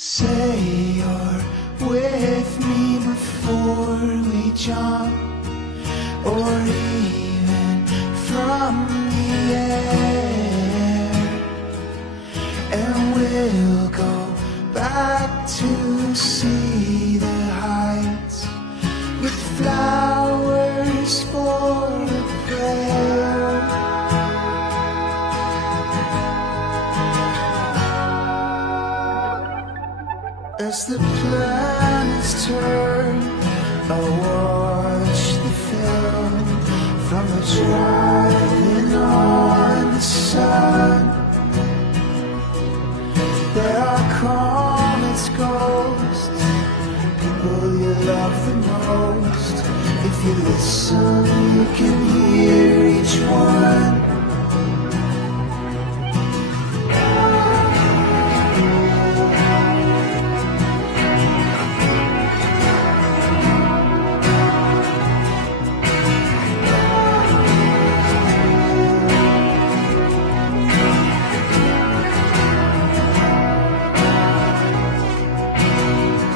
Say you're with me before we jump, or even from the air, and we'll go back to see the heights with flowers for a prayer. As the planets turn, I watch the film from the driving on the sun. There are comets, ghosts, people you love the most. If you listen, you can hear each one.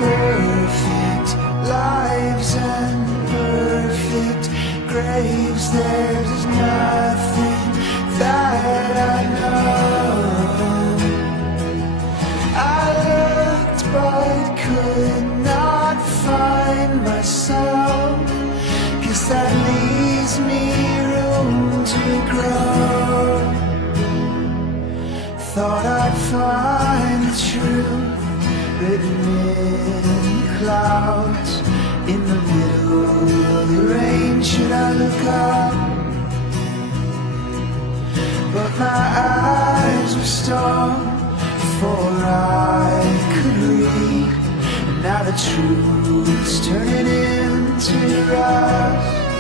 Perfect lives and perfect graves. There's nothing that I know. I looked but could not find myself, 'cause that leaves me room to grow. Thought I'd find the truth written in the clouds. In the middle of the rain, should I look up? But my eyes were stung before I could read. And now the truth's turning into rust.